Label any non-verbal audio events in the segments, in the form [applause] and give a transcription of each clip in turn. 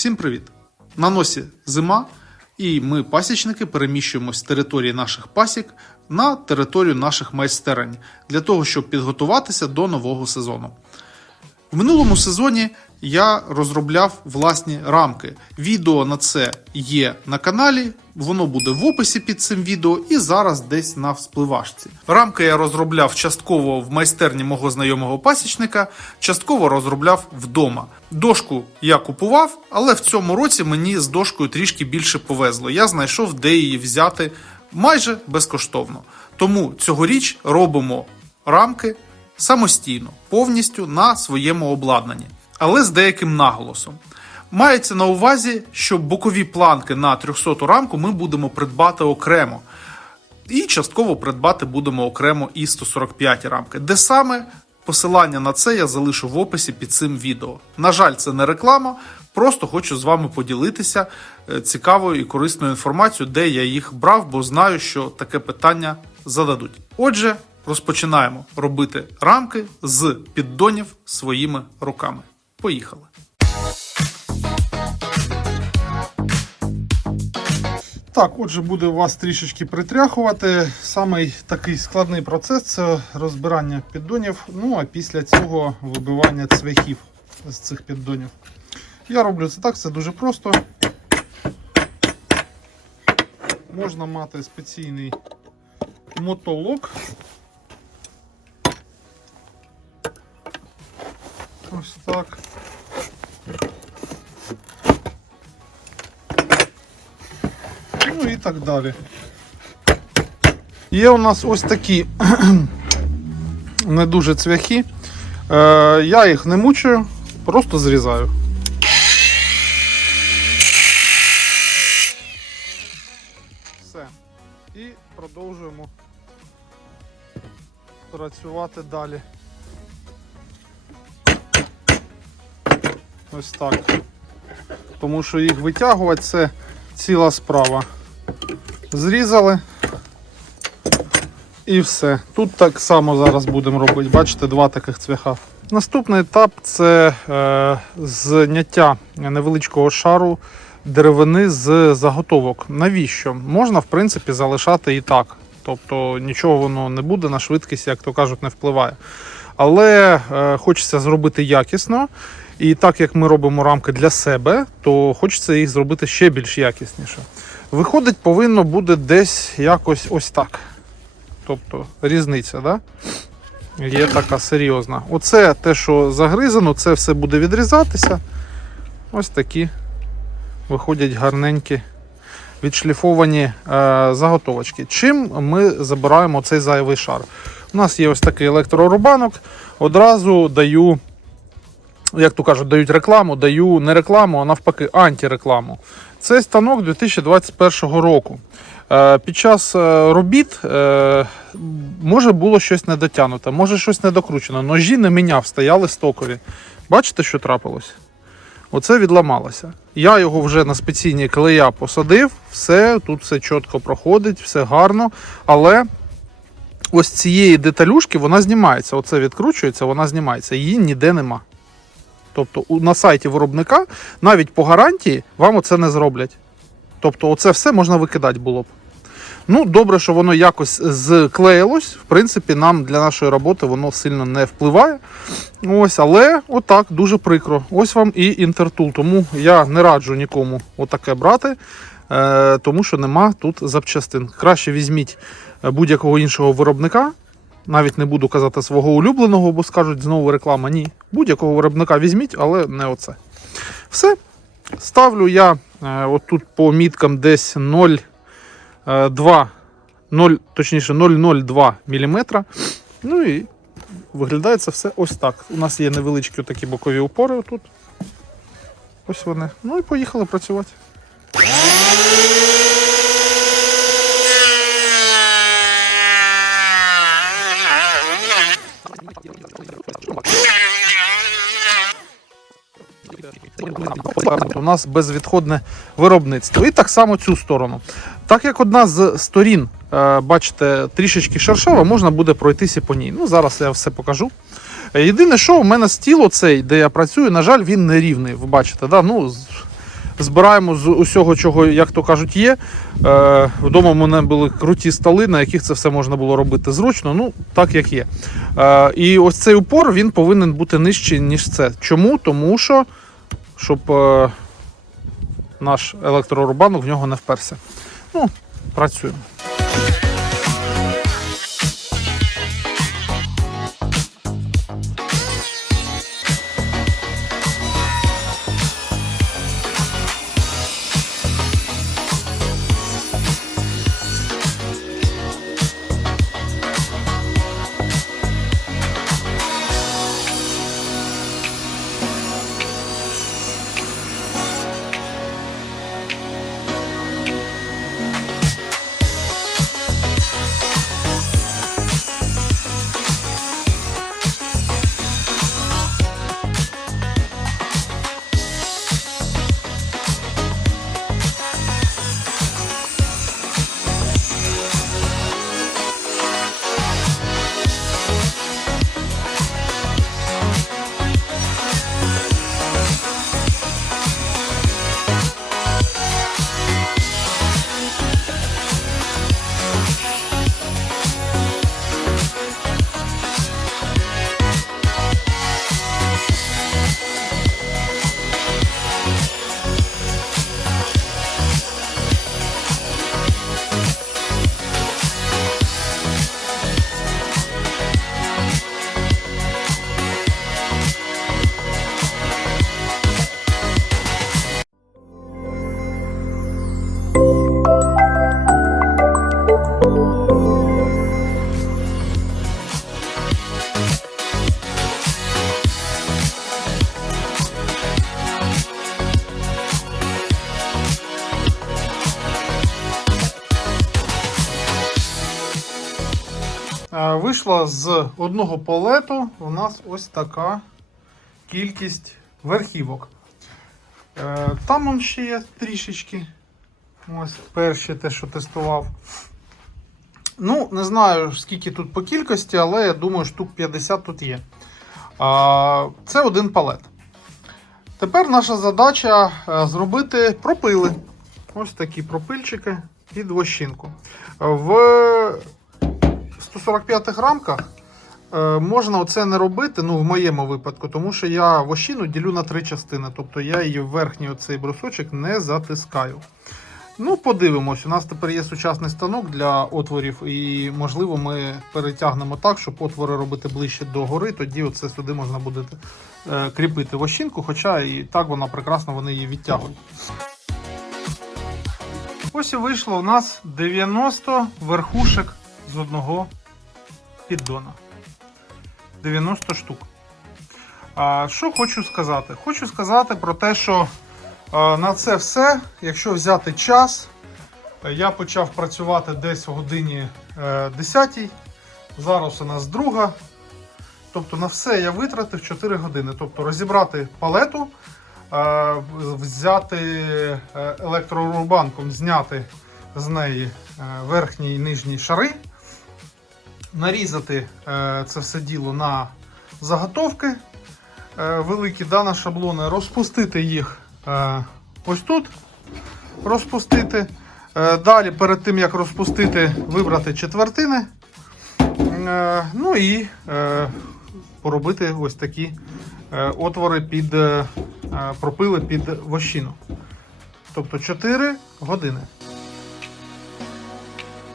Всім привіт! На носі зима, і ми, пасічники, переміщуємось з території наших пасік на територію наших майстерень для того, щоб підготуватися до нового сезону. В минулому сезоні я розробляв власні рамки. Відео на це є на каналі, воно буде в описі під цим відео і зараз десь на вспливашці. Рамки я розробляв частково в майстерні мого знайомого пасічника, частково розробляв вдома. Дошку я купував, але в цьому році мені з дошкою трішки більше повезло. Я знайшов, де її взяти майже безкоштовно. Тому цьогоріч робимо рамки самостійно, повністю на своєму обладнанні, але з деяким наголосом. Мається на увазі, що бокові планки на 300 рамку ми будемо придбати окремо. І частково придбати будемо окремо і 145 рамки. Де саме посилання на це я залишу в описі під цим відео. На жаль, це не реклама, просто хочу з вами поділитися е, цікавою і корисною інформацією, де я їх брав, бо знаю, що таке питання зададуть. Отже, розпочинаємо робити рамки з піддонів своїми руками. Поїхали! Так, отже, буде вас трішечки притряхувати. Самий такий складний процес це розбирання піддонів. Ну а після цього вибивання цвяхів з цих піддонів. Я роблю це так, це дуже просто. Можна мати спеційний мотолок. Ось так. Ну і так далі. Є у нас ось такі [clears throat] не дуже цвяхи. Е, я їх не мучую, просто зрізаю. Все. І продовжуємо працювати далі. Ось так. Тому що їх витягувати це ціла справа. Зрізали. І все. Тут так само зараз будемо робити. Бачите, два таких цвяха. Наступний етап це е, зняття невеличкого шару деревини з заготовок. Навіщо? Можна, в принципі, залишати і так. Тобто нічого воно не буде на швидкість, як то кажуть, не впливає. Але е, хочеться зробити якісно. І так як ми робимо рамки для себе, то хочеться їх зробити ще більш якісніше. Виходить, повинно буде десь якось ось так. Тобто різниця, да? є така серйозна. Оце те, що загризано, це все буде відрізатися. Ось такі виходять гарненькі відшліфовані е, заготовочки. Чим ми забираємо цей зайвий шар? У нас є ось такий електрорубанок. Одразу даю як то кажуть, дають рекламу, даю не рекламу, а навпаки, антирекламу. Цей станок 2021 року. Е, Під час е, робіт е, може було щось недотягнуте, може щось недокручено. Ножі не міняв, стояли стокові. Бачите, що трапилось? Оце відламалося. Я його вже на спеційні клея посадив, все, тут все чітко проходить, все гарно. Але ось цієї деталюшки вона знімається. Оце відкручується, вона знімається. Її ніде нема. Тобто на сайті виробника навіть по гарантії вам оце не зроблять. Тобто, оце все можна викидати було б. Ну, добре, що воно якось зклеїлось. В принципі, нам для нашої роботи воно сильно не впливає. Ось, але отак дуже прикро. Ось вам і інтертул. Тому я не раджу нікому отаке брати, е, тому що нема тут запчастин. Краще візьміть е, будь-якого іншого виробника. Навіть не буду казати свого улюбленого, бо скажуть знову реклама. Ні. Будь-якого виробника візьміть, але не оце. Все. Ставлю я е, отут по міткам десь 0,2, 0, точніше 0,02 мм. Ну і виглядає це все ось так. У нас є невеличкі такі бокові опори тут. Ось вони. Ну і поїхали працювати. У нас безвідходне виробництво. І так само цю сторону. Так як одна з сторін, е, бачите, трішечки шершава, можна буде пройтися по ній. Ну, зараз я все покажу. Е, Єдине, що у мене стіл оцей, де я працюю, на жаль, він не рівний. Ви бачите, да? ну, збираємо з усього, чого, як то кажуть, є. Е, вдома в мене були круті столи, на яких це все можна було робити зручно, ну так як є. І ось цей упор він повинен бути нижчий, ніж це. Чому? Тому що щоб е, наш електрорубанок в нього не вперся. Ну, працюємо. Вийшла з одного палету у нас ось така кількість верхівок. Е, Там он ще є трішечки. Ось перші те, що тестував. Ну, не знаю, скільки тут по кількості, але я думаю, штук 50 тут є. Це один палет. Тепер наша задача е, зробити пропили. Ось такі пропильчики під вощинку. В 145 рамках е, можна оце не робити, ну в моєму випадку, тому що я вощину ділю на три частини, тобто я її в верхній оцей брусочок не затискаю. Ну, подивимось, у нас тепер є сучасний станок для отворів, і можливо ми перетягнемо так, щоб отвори робити ближче до гори, тоді оце сюди можна буде е, кріпити вощинку, хоча і так вона прекрасно вони її відтягують. Ось і вийшло у нас 90 верхушек з одного піддона. 90 штук. А, що хочу сказати? Хочу сказати про те, що на це все, якщо взяти час, е, я почав працювати десь о годині е, 10. Зараз у нас друга. Тобто на все я витратив 4 години. Тобто розібрати палету, е, взяти е, електрорубанком, зняти з неї е, верхні і нижні шари, нарізати е, це все діло на заготовки е, великі да, на шаблони, розпустити їх е, ось тут, розпустити. Далі, перед тим як розпустити, вибрати четвертини. Ну і поробити ось такі отвори під пропили під вощину. Тобто 4 години.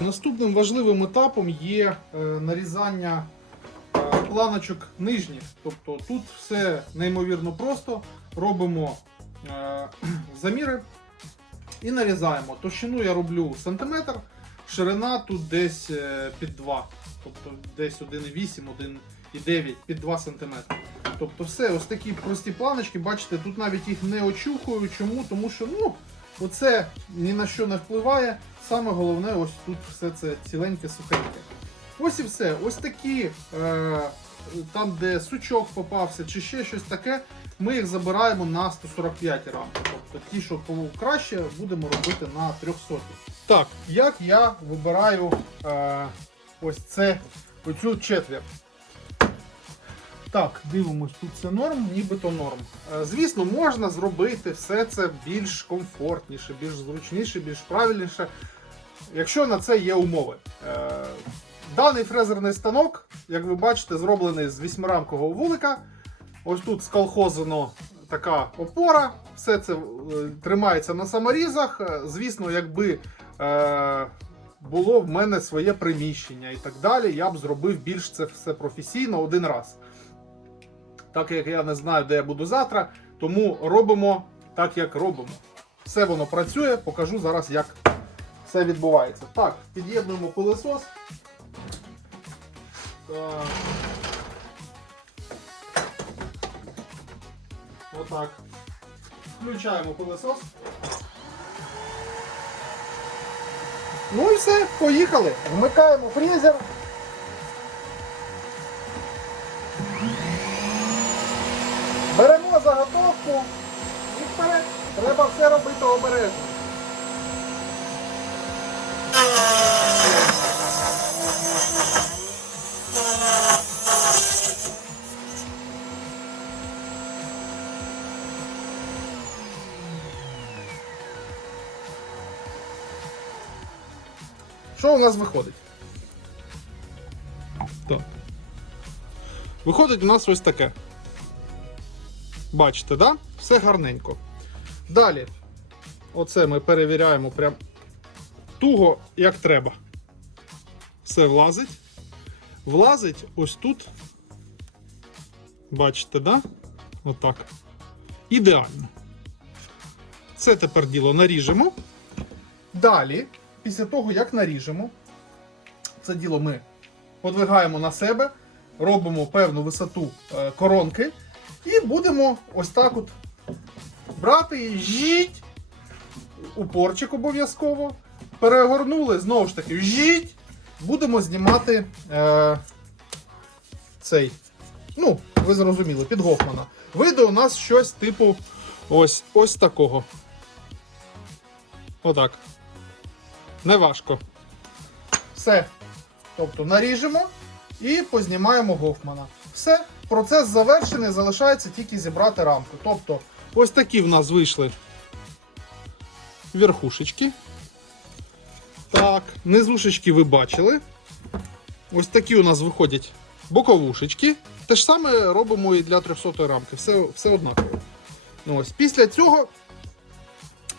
Наступним важливим етапом є е, нарізання е, планочок нижніх. Тобто тут все неймовірно просто. Робимо е, [clears throat] заміри і нарізаємо. Товщину я роблю сантиметр, ширина тут десь під 2. Тобто десь 1,8, 1,9 під 2 см. Тобто все, ось такі прості планочки, бачите, тут навіть їх не очухую. Чому? Тому що ну, оце ні на що не впливає. Саме головне, ось тут все це ціленьке, сухеньке. Ось і все. Ось такі, е, там, де сучок попався, чи ще щось таке, ми їх забираємо на 145 рамки. Тобто ті, що краще, будемо робити на 300. Так, як я вибираю е, ось це, оцю четверть. Так, дивимось, тут це норм, нібито норм. Е, Звісно, можна зробити все це більш комфортніше, більш зручніше, більш правильніше, якщо на це є умови. Е, Даний фрезерний станок, як ви бачите, зроблений з вісьмирамкового вулика. Ось тут сколхозено така опора, все це е, тримається на саморізах. Звісно, якби було в мене своє приміщення і так далі, я б зробив більш це все професійно один раз. Так як я не знаю, де я буду завтра, тому робимо так, як робимо. Все воно працює, покажу зараз, як все відбувається. Так, під'єднуємо пилосос. Так. Отак. Включаємо пилосос. Ну і все, поїхали. Вмикаємо фрезер. Беремо і вперед. Треба все робити обережно. Що у нас виходить? Так. Виходить у нас ось таке. Бачите, да? Все гарненько. Далі. Оце ми перевіряємо прям туго, як треба. Все влазить. Влазить ось тут. Бачите, да? Отак. Ідеально. Це тепер діло наріжемо. Далі, після того, як наріжемо, це діло ми подвигаємо на себе, робимо певну висоту е, коронки і будемо ось так от брати і жіть. Упорчик обов'язково. Перегорнули, знову ж таки, жіть. Будемо знімати е, цей. Ну, ви зрозуміли, під Гофмана. Вийде у нас щось типу ось, ось такого. Отак. Неважко. Все. Тобто наріжемо і познімаємо Гофмана. Все, процес завершений, залишається тільки зібрати рамку. Тобто, ось такі в нас вийшли верхушечки. Так, низушечки ви бачили. Ось такі у нас виходять боковушечки. Те ж саме робимо і для 300 рамки. Все, все однаково. Ну, Ось. Після цього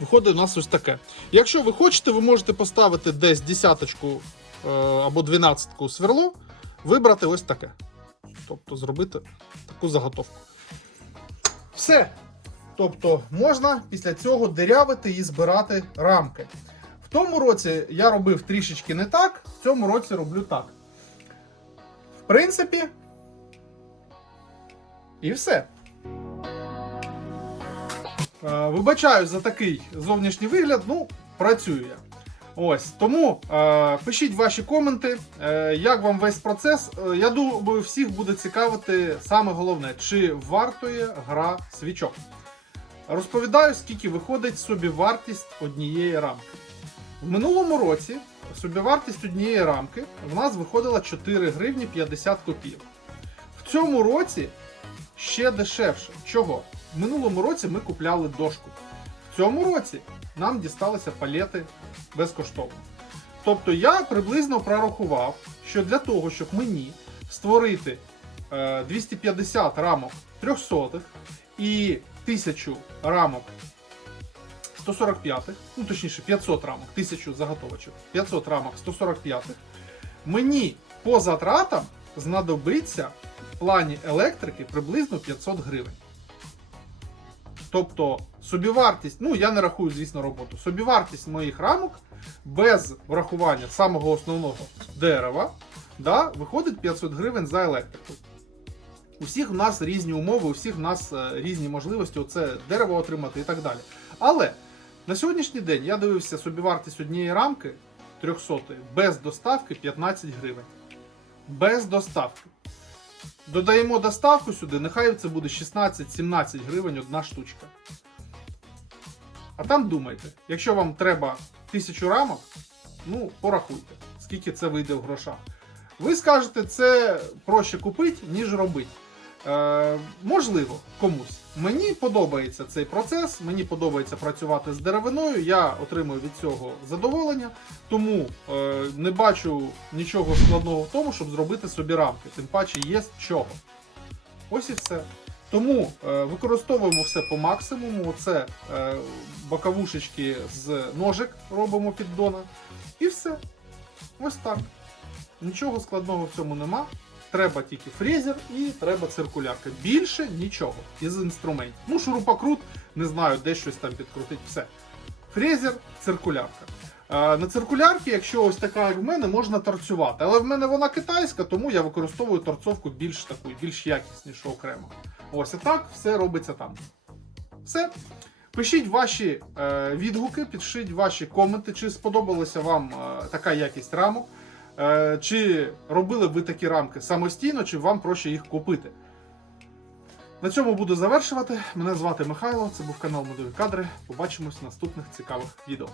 виходить у нас ось таке. Якщо ви хочете, ви можете поставити десь десяточку е, або дванадцятку сверло, вибрати ось таке. Тобто зробити таку заготовку. Все. Тобто можна після цього дирявити і збирати рамки. В тому році я робив трішечки не так, в цьому році роблю так. В принципі, і все. Е, Вибачаю за такий зовнішній вигляд, ну, працюю я. Ось, тому е, пишіть ваші коменти, е, як вам весь процес. Е, я думаю, всіх буде цікавити саме головне, чи вартує гра свічок. Розповідаю, скільки виходить собівартість однієї рамки. В минулому році собівартість однієї рамки в нас виходила 4 гривні 50 копійок. В цьому році ще дешевше. Чого? В минулому році ми купляли дошку. Цьому році нам дісталися палети безкоштовно. Тобто я приблизно прорахував, що для того, щоб мені створити е, 250 рамок 300 і 1000 рамок 145, ну точніше 500 рамок, 1000 заготовочок, 500 рамок 145, мені по затратам знадобиться в плані електрики приблизно 500 гривень. Тобто собівартість, ну я не рахую, звісно, роботу. Собівартість моїх рамок без врахування самого основного дерева да, виходить 500 гривень за електрику. У всіх в нас різні умови, у всіх в нас е, різні можливості оце дерево отримати і так далі. Але на сьогоднішній день я дивився собівартість однієї рамки 300 без доставки 15 гривень. Без доставки. Додаємо доставку сюди, нехай це буде 16-17 гривень одна штучка. А там думайте, якщо вам треба 1000 рамок, ну порахуйте, скільки це вийде в грошах. Ви скажете, це проще купити, ніж робити. Е, можливо, комусь. Мені подобається цей процес, мені подобається працювати з деревиною, я отримую від цього задоволення, тому е, не бачу нічого складного в тому, щоб зробити собі рамки. Тим паче є з чого. Ось і все. Тому е, використовуємо все по максимуму. Оце е, боковушечки з ножик робимо піддона. І все. Ось так. Нічого складного в цьому нема. Треба тільки фрезер і треба циркулярка. Більше нічого із інструментів. Ну, шурупокрут, не знаю, де щось там підкрутить. Все. Фрезер, циркулярка. Е, На циркулярці, якщо ось така, як в мене, можна торцювати. Але в мене вона китайська, тому я використовую торцовку більш таку, більш якіснішу окремо. Ось і так все робиться там. Все. Пишіть ваші е, відгуки, пишіть ваші коменти, чи сподобалася вам е, така якість рамок. Е, чи робили ви такі рамки самостійно, чи вам проще їх купити. На цьому буду завершувати. Мене звати Михайло, це був канал Медові Кадри. Побачимось в наступних цікавих відео.